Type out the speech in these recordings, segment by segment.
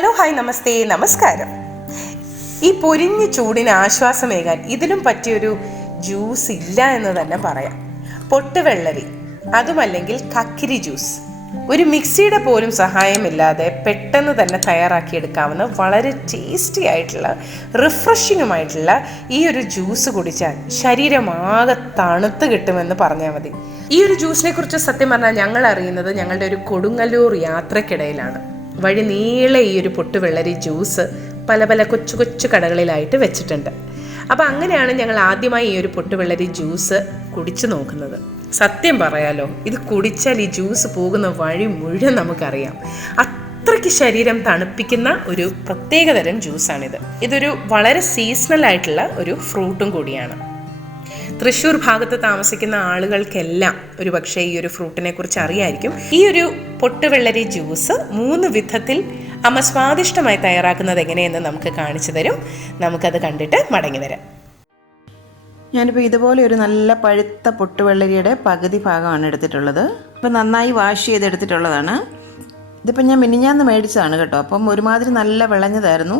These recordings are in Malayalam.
ഹലോ, ഹായ്, നമസ്തേ, നമസ്കാരം. ഈ പൊരിഞ്ഞ ചൂടിന് ആശ്വാസമേകാൻ ഇതിലും പറ്റിയൊരു ജ്യൂസ് ഇല്ല എന്ന് തന്നെ പറയാം. പൊട്ടുവെള്ളരി, അതുമല്ലെങ്കിൽ കക്കിരി ജ്യൂസ്. ഒരു മിക്സിയുടെ പോലും സഹായമില്ലാതെ പെട്ടെന്ന് തന്നെ തയ്യാറാക്കിയെടുക്കാവുന്ന വളരെ ടേസ്റ്റി ആയിട്ടുള്ള റിഫ്രഷിങ്ങുമായിട്ടുള്ള ഈ ഒരു ജ്യൂസ് കുടിച്ചാൽ ശരീരമാകെ തണുത്ത് കിട്ടുമെന്ന് പറഞ്ഞാൽ മതി. ഈ ഒരു ജ്യൂസിനെ കുറിച്ച് സത്യം പറഞ്ഞാൽ ഞങ്ങൾ അറിയുന്നത് ഞങ്ങളുടെ ഒരു കൊടുങ്ങല്ലൂർ യാത്രക്കിടയിലാണ്. വഴി നീളെ ഈ ഒരു പൊട്ടുവെള്ളരി ജ്യൂസ് പല പല കൊച്ചു കൊച്ചു കടകളിലായിട്ട് വെച്ചിട്ടുണ്ട്. അപ്പോൾ അങ്ങനെയാണ് ഞങ്ങൾ ആദ്യമായി ഈ ഒരു പൊട്ടുവെള്ളരി ജ്യൂസ് കുടിച്ചു നോക്കുന്നത്. സത്യം പറയാലോ, ഇത് കുടിച്ചാൽ ഈ ജ്യൂസ് പോകുന്ന വഴി മുഴുവൻ നമുക്കറിയാം. അത്രയ്ക്ക് ശരീരം തണുപ്പിക്കുന്ന ഒരു പ്രത്യേകതരം ജ്യൂസാണിത്. ഇതൊരു വളരെ സീസണൽ ആയിട്ടുള്ള ഒരു ഫ്രൂട്ടും കൂടിയാണ്. തൃശ്ശൂർ ഭാഗത്ത് താമസിക്കുന്ന ആളുകൾക്കെല്ലാം ഒരു പക്ഷേ ഈ ഒരു ഫ്രൂട്ടിനെ കുറിച്ച് അറിയായിരിക്കും. ഈ ഒരു പൊട്ടുവെള്ളരി ജ്യൂസ് 3 വിധത്തിൽ അമ്മ സ്വാദിഷ്ടമായി തയ്യാറാക്കുന്നത് എങ്ങനെയെന്ന് നമുക്ക് കാണിച്ചു തരും. നമുക്കത് കണ്ടിട്ട് മടങ്ങി വരാം. ഞാനിപ്പോൾ ഇതുപോലെ ഒരു നല്ല പഴുത്ത പൊട്ടുവെള്ളരിയുടെ പകുതി ഭാഗമാണ് എടുത്തിട്ടുള്ളത്. ഇപ്പം നന്നായി വാഷ് ചെയ്തെടുത്തിട്ടുള്ളതാണ്. ഇതിപ്പോൾ ഞാൻ മിനിഞ്ഞാന്ന് മേടിച്ചതാണ് കേട്ടോ. അപ്പം ഒരുമാതിരി നല്ല വിളഞ്ഞതായിരുന്നു.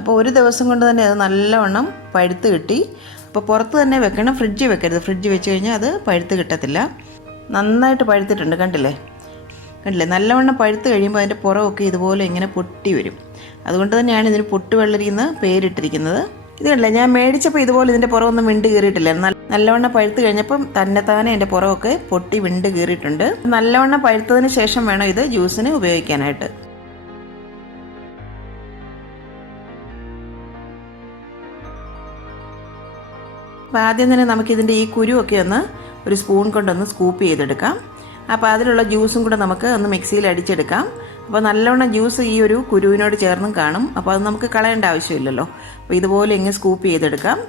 അപ്പോൾ ഒരു ദിവസം കൊണ്ട് തന്നെ അത് നല്ലവണ്ണം പഴുത്ത് കിട്ടി. അപ്പോൾ പുറത്ത് തന്നെ വെക്കണം, ഫ്രിഡ്ജിൽ വെക്കരുത്. ഫ്രിഡ്ജിൽ വെച്ച് കഴിഞ്ഞാൽ അത് പഴുത്ത് കിട്ടത്തില്ല. നന്നായിട്ട് പഴുത്തിട്ടുണ്ട്, കണ്ടില്ലേ നല്ലവണ്ണം പഴുത്ത് കഴിയുമ്പോൾ അതിൻ്റെ പുറമൊക്കെ ഇതുപോലെ ഇങ്ങനെ പൊട്ടി വരും. അതുകൊണ്ട് തന്നെയാണ് ഇതിന് പൊട്ടുവെള്ളരി എന്ന് പേരിട്ടിരിക്കുന്നത്. ഇത് കണ്ടില്ലേ, ഞാൻ മേടിച്ചപ്പോൾ ഇതുപോലെ ഇതിൻ്റെ പുറമൊന്നും വിണ്ട് കീറിയിട്ടില്ല. നല്ലവണ്ണം പഴുത്ത് കഴിഞ്ഞപ്പം തന്നെത്താനെ അതിൻ്റെ പുറമൊക്കെ പൊട്ടി വിണ്ട് കീറിയിട്ടുണ്ട്. നല്ലവണ്ണം പഴുത്തതിന് ശേഷം വേണം ഇത് ജ്യൂസിന് ഉപയോഗിക്കാനായിട്ട്. അപ്പോൾ ആദ്യം തന്നെ നമുക്കിതിൻ്റെ ഈ കുരുവൊക്കെ ഒരു സ്പൂൺ കൊണ്ടൊന്ന് സ്കൂപ്പ് ചെയ്തെടുക്കാം. അപ്പോൾ അതിലുള്ള ജ്യൂസും കൂടെ നമുക്ക് ഒന്ന് മിക്സിയിൽ അടിച്ചെടുക്കാം. അപ്പോൾ നല്ലവണ്ണം ജ്യൂസ് ഈ ഒരു കുരുവിനോട് ചേർന്നും കാണും. അപ്പോൾ അത് നമുക്ക് കളയേണ്ട ആവശ്യമില്ലല്ലോ. അപ്പോൾ ഇതുപോലെ ഇങ്ങനെ സ്കൂപ്പ് ചെയ്തെടുക്കാം.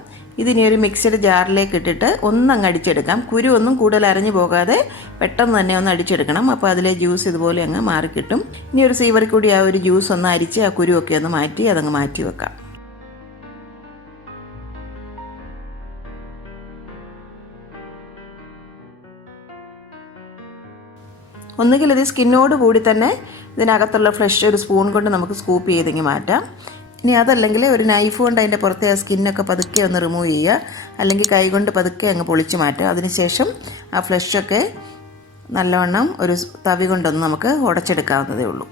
ഇതിനി ഒരു മിക്സിയുടെ ജാറിലേക്ക് ഇട്ടിട്ട് ഒന്നങ്ങ് അടിച്ചെടുക്കാം. കുരു ഒന്നും കൂടുതൽ അരഞ്ഞു പോകാതെ പെട്ടെന്ന് തന്നെ ഒന്ന് അടിച്ചെടുക്കണം. അപ്പോൾ അതിലെ ജ്യൂസ് ഇതുപോലെ അങ്ങ് മാറിക്കിട്ടും. ഇനി ഒരു സീവറിൽ കൂടി ആ ഒരു ജ്യൂസ് ഒന്ന് അരിച്ച് ആ കുരുവൊക്കെ ഒന്ന് മാറ്റി അതങ്ങ് മാറ്റി വെക്കാം. ഒന്നുകിൽ ഇത് സ്കിന്നോട് കൂടി തന്നെ ഇതിനകത്തുള്ള ഫ്ലഷ് ഒരു സ്പൂൺ കൊണ്ട് നമുക്ക് സ്കൂപ്പ് ചെയ്തെങ്കിൽ മാറ്റാം. ഇനി അതല്ലെങ്കിൽ ഒരു നൈഫ് കൊണ്ട് അതിൻ്റെ പുറത്തെ ആ സ്കിന്നൊക്കെ പതുക്കെ ഒന്ന് റിമൂവ് ചെയ്യുക. അല്ലെങ്കിൽ കൈ കൊണ്ട് പതുക്കെ അങ്ങ് പൊളിച്ച് മാറ്റുക. അതിനുശേഷം ആ ഫ്ലഷൊക്കെ നല്ലവണ്ണം ഒരു തവി കൊണ്ടൊന്ന് നമുക്ക് ഉടച്ചെടുക്കാവുന്നതേ ഉള്ളൂ.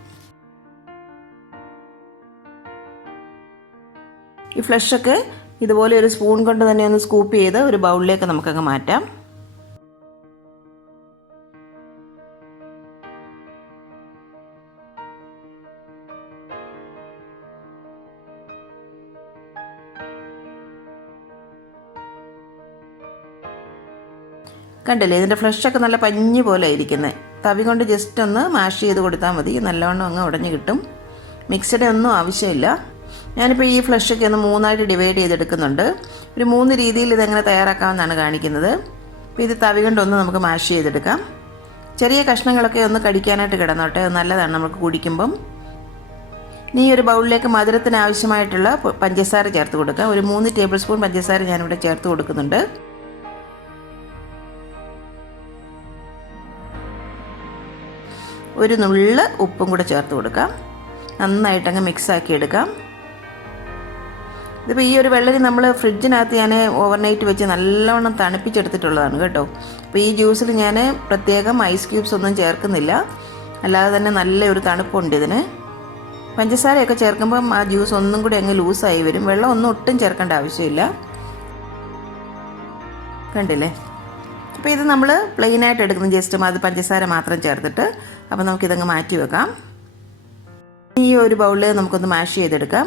ഈ ഫ്ലഷൊക്കെ ഇതുപോലെ ഒരു സ്പൂൺ കൊണ്ട് തന്നെ ഒന്ന് സ്കൂപ്പ് ചെയ്ത് ഒരു ബൗളിലേക്ക് നമുക്കങ്ങ് മാറ്റാം. കണ്ടില്ലേ, ഇതിൻ്റെ ഫ്ലഷൊക്കെ നല്ല പഞ്ഞി പോലെ ഇരിക്കുന്നത്. തവി കൊണ്ട് ജസ്റ്റ് ഒന്ന് മാഷ് ചെയ്ത് കൊടുത്താൽ മതി. നല്ലവണ്ണം അങ്ങ് ഉടഞ്ഞ് കിട്ടും. മിക്സഡ് ഒന്നും ആവശ്യമില്ല. ഞാനിപ്പോൾ ഈ ഫ്ലഷൊക്കെ ഒന്ന് 3ആയിട്ട് ഡിവൈഡ് ചെയ്തെടുക്കുന്നുണ്ട്. ഒരു 3 രീതിയിൽ ഇതെങ്ങനെ തയ്യാറാക്കാമെന്നാണ് കാണിക്കുന്നത്. അപ്പോൾ ഇത് തവി കൊണ്ടൊന്ന് നമുക്ക് മാഷ് ചെയ്തെടുക്കാം. ചെറിയ കഷ്ണങ്ങളൊക്കെ ഒന്ന് കടിക്കാനായിട്ട് കിടന്നോട്ടെ, അത് നല്ലതാണ് നമുക്ക് കുടിക്കുമ്പം. ഇനി ഒരു ബൗളിലേക്ക് മധുരത്തിന് ആവശ്യമായിട്ടുള്ള പഞ്ചസാര ചേർത്ത് കൊടുക്കാം. ഒരു 3 ടേബിൾ സ്പൂൺ പഞ്ചസാര ഞാനിവിടെ ചേർത്ത് കൊടുക്കുന്നുണ്ട്. ഒരു നുള്ള് ഉപ്പും കൂടെ ചേർത്ത് കൊടുക്കാം. നന്നായിട്ടങ്ങ് മിക്സാക്കി എടുക്കാം. ഇതിപ്പോൾ ഈ ഒരു വെള്ളരി നമ്മൾ ഫ്രിഡ്ജിനകത്ത് ഞാൻ ഓവർനൈറ്റ് വെച്ച് നല്ലവണ്ണം തണുപ്പിച്ചെടുത്തിട്ടുള്ളതാണ് കേട്ടോ. അപ്പോൾ ഈ ജ്യൂസിൽ ഞാൻ പ്രത്യേകം ഐസ് ക്യൂബ്സ് ഒന്നും ചേർക്കുന്നില്ല. അല്ലാതെ തന്നെ നല്ലൊരു തണുപ്പുണ്ട് ഇതിന്. പഞ്ചസാരയൊക്കെ ചേർക്കുമ്പം ആ ജ്യൂസ് ഒന്നും കൂടി അങ്ങ് ലൂസായി വരും. വെള്ളം ഒന്നും ഒട്ടും ചേർക്കേണ്ട ആവശ്യമില്ല. കണ്ടില്ലേ, അപ്പോൾ ഇത് നമ്മൾ പ്ലെയിനായിട്ട് എടുക്കുന്ന ജസ്റ്റ് അത് പഞ്ചസാര മാത്രം ചേർത്തിട്ട്. അപ്പോൾ നമുക്കിതങ്ങ് മാറ്റി വെക്കാം. ഈ ഒരു ബൗളിൽ നമുക്കൊന്ന് മാഷ് ചെയ്തെടുക്കാം.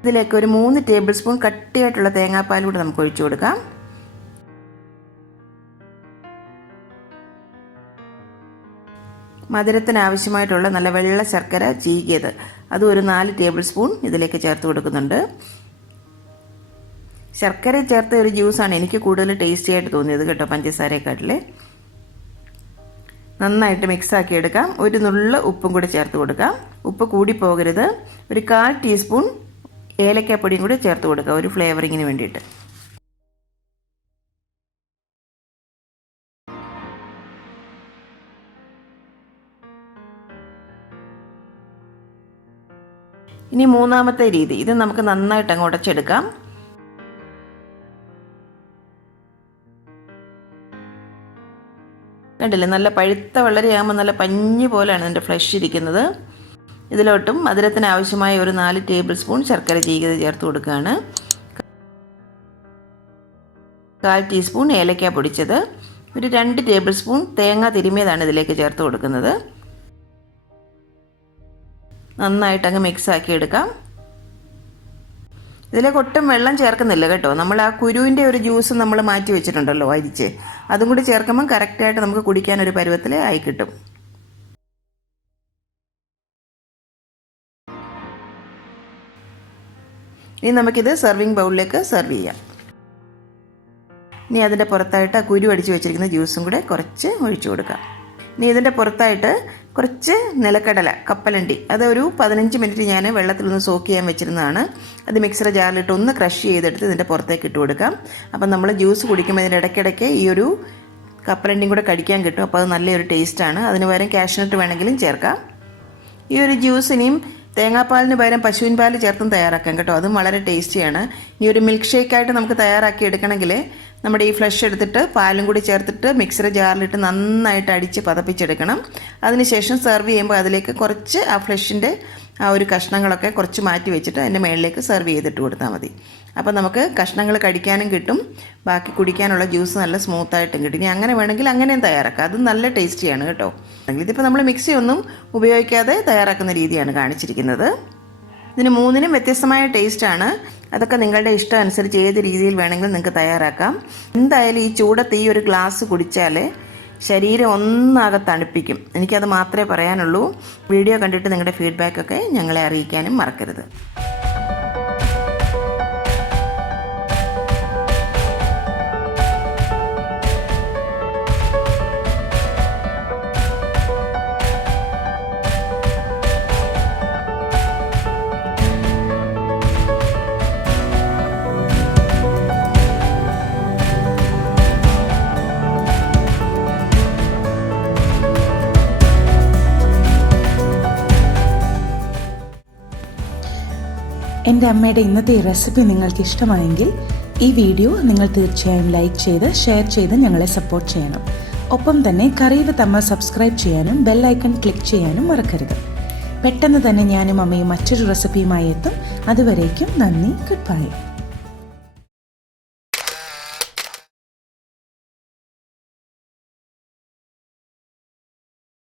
ഇതിലേക്ക് ഒരു 3 ടേബിൾ സ്പൂൺ കട്ടിയായിട്ടുള്ള തേങ്ങാപ്പാൽ കൂടെ നമുക്ക് ഒഴിച്ചു കൊടുക്കാം. മധുരത്തിന് ആവശ്യമായിട്ടുള്ള നല്ല വെള്ള ശർക്കര ചീകിയത് അതും ഒരു 4 ടേബിൾ സ്പൂൺ ഇതിലേക്ക് ചേർത്ത് കൊടുക്കുന്നുണ്ട്. ശർക്കര ചേർത്ത ഒരു ജ്യൂസാണ് എനിക്ക് കൂടുതൽ ടേസ്റ്റി ആയിട്ട് തോന്നിയത് കേട്ടോ, പഞ്ചസാരയെക്കാട്ടിൽ. നന്നായിട്ട് മിക്സാക്കി എടുക്കാം. ഒരു നുള്ള് ഉപ്പും കൂടി ചേർത്ത് കൊടുക്കാം. ഉപ്പ് കൂടി പോകരുത്. ഒരു 1/4 ടീസ്പൂൺ ഏലക്കാപ്പൊടിയും കൂടി ചേർത്ത് കൊടുക്കുക, ഒരു ഫ്ലേവറിങ്ങിന് വേണ്ടിയിട്ട്. ഇനി മൂന്നാമത്തെ രീതി, ഇത് നമുക്ക് നന്നായിട്ട് അങ്ങ് ഉടച്ചെടുക്കാം. കണ്ടില്ലേ, നല്ല പഴുത്ത വെള്ളരിയാകുമ്പോൾ നല്ല പഞ്ഞി പോലെയാണ് ഇതിൻ്റെ ഫ്ലഷ് ഇരിക്കുന്നത്. ഇതിലോട്ടും മധുരത്തിന് ആവശ്യമായ ഒരു 4 ടേബിൾ സ്പൂൺ ശർക്കര ചീകിയത് ചേർത്ത് കൊടുക്കുകയാണ്. 1/4 ടീസ്പൂൺ ഏലക്ക പൊടിച്ചത്, ഒരു 2 ടേബിൾ സ്പൂൺ തേങ്ങ തിരുമിയതാണ് ഇതിലേക്ക് ചേർത്ത് കൊടുക്കുന്നത്. നന്നായിട്ടങ്ങ് മിക്സാക്കി എടുക്കാം. ഇതിലേക്ക് ഒട്ടും വെള്ളം ചേർക്കുന്നില്ല കേട്ടോ. നമ്മൾ ആ കുരുവിൻ്റെ ഒരു ജ്യൂസ് നമ്മൾ മാറ്റി വെച്ചിട്ടുണ്ടല്ലോ അരിച്ച്, അതും കൂടി ചേർക്കുമ്പം കറക്റ്റായിട്ട് നമുക്ക് കുടിക്കാനൊരു പരുവത്തിൽ ആയി കിട്ടും. ഇനി നമുക്കിത് സെർവിങ് ബൗളിലേക്ക് സെർവ് ചെയ്യാം. ഇനി അതിൻ്റെ പുറത്തായിട്ട് ആ കുരു അടിച്ച് വെച്ചിരിക്കുന്ന ജ്യൂസും കൂടെ കുറച്ച് ഒഴിച്ചു കൊടുക്കാം. ഇനി ഇതിൻ്റെ പുറത്തായിട്ട് കുറച്ച് നിലക്കടല, കപ്പലണ്ടി, അതൊരു 15 മിനിറ്റ് ഞാൻ വെള്ളത്തിലൊന്ന് സോക്ക് ചെയ്യാൻ വെച്ചിരുന്നതാണ്. അത് മിക്സർ ജാറിലിട്ട് ഒന്ന് ക്രഷ് ചെയ്തെടുത്ത് ഇതിൻ്റെ പുറത്തേക്ക് ഇട്ട് കൊടുക്കാം. അപ്പം നമ്മൾ ജ്യൂസ് കുടിക്കുമ്പോൾ ഇതിൻ്റെ ഇടയ്ക്കിടയ്ക്ക് ഈ ഒരു കപ്പലണ്ടിയും കൂടെ കടിക്കാൻ കിട്ടും. അപ്പോൾ അത് നല്ലൊരു ടേസ്റ്റാണ്. അതിന് പകരം കാഷ്നട്ട് വേണമെങ്കിലും ചേർക്കാം. ഈ ഒരു ജ്യൂസ് ഇനിയും തേങ്ങാപ്പാലിന് പകരം പശുവിൻ പാൽ ചേർത്തും തയ്യാറാക്കാം കേട്ടോ. അതും വളരെ ടേസ്റ്റിയാണ്. ഇനി ഒരു മിൽക്ക് ഷേക്കായിട്ട് നമുക്ക് തയ്യാറാക്കി എടുക്കണമെങ്കിൽ നമ്മുടെ ഈ ഫ്ലഷ് എടുത്തിട്ട് പാലും കൂടി ചേർത്തിട്ട് മിക്സർ ജാറിലിട്ട് നന്നായിട്ട് അടിച്ച് പതപ്പിച്ചെടുക്കണം. അതിനുശേഷം സെർവ് ചെയ്യുമ്പോൾ അതിലേക്ക് കുറച്ച് ആ ഫ്ലഷിൻ്റെ ആ ഒരു കഷ്ണങ്ങളൊക്കെ കുറച്ച് മാറ്റി വെച്ചിട്ട് അതിൻ്റെ മുകളിലേക്ക് സെർവ് ചെയ്തിട്ട് കൊടുത്താൽ മതി. അപ്പോൾ നമുക്ക് കഷ്ണങ്ങൾ കടിക്കാനും കിട്ടും, ബാക്കി കുടിക്കാനുള്ള ജ്യൂസ് നല്ല സ്മൂത്തായിട്ടും കിട്ടും. ഇനി അങ്ങനെ വേണമെങ്കിൽ അങ്ങനെയും തയ്യാറാക്കാം. അതും നല്ല ടേസ്റ്റിയാണ് കേട്ടോ. ഇതിപ്പോൾ നമ്മൾ മിക്സി ഒന്നും ഉപയോഗിക്കാതെ തയ്യാറാക്കുന്ന രീതിയാണ് കാണിച്ചിരിക്കുന്നത്. ഇതിന് മൂന്നിനും വ്യത്യസ്തമായ ടേസ്റ്റാണ്. അതൊക്കെ നിങ്ങളുടെ ഇഷ്ടം അനുസരിച്ച് ഏത് രീതിയിൽ വേണമെങ്കിലും നിങ്ങൾക്ക് തയ്യാറാക്കാം. എന്തായാലും ഈ ചൂടത്ത് ഈ ഒരു ഗ്ലാസ് കുടിച്ചാൽ ശരീരം ഒന്നാകെ തണുപ്പിക്കും. എനിക്കത് മാത്രമേ പറയാനുള്ളൂ. വീഡിയോ കണ്ടിട്ട് നിങ്ങളുടെ ഫീഡ്ബാക്കൊക്കെ ഞങ്ങളെ അറിയിക്കാനും മറക്കരുത്. എൻ്റെ അമ്മയുടെ ഇന്നത്തെ ഈ റെസിപ്പി നിങ്ങൾക്ക് ഇഷ്ടമായെങ്കിൽ ഈ വീഡിയോ നിങ്ങൾ തീർച്ചയായും ലൈക്ക് ചെയ്ത് ഷെയർ ചെയ്ത് ഞങ്ങളെ സപ്പോർട്ട് ചെയ്യണം. ഒപ്പം തന്നെ കറി വിത്ത് അമ്മ സബ്സ്ക്രൈബ് ചെയ്യാനും ബെൽ ഐക്കൺ ക്ലിക്ക് ചെയ്യാനും മറക്കരുത്. പെട്ടെന്ന് തന്നെ ഞാനും അമ്മയും മറ്റൊരു റെസിപ്പിയുമായി എത്തും. അതുവരേക്കും നന്ദി. Good bye.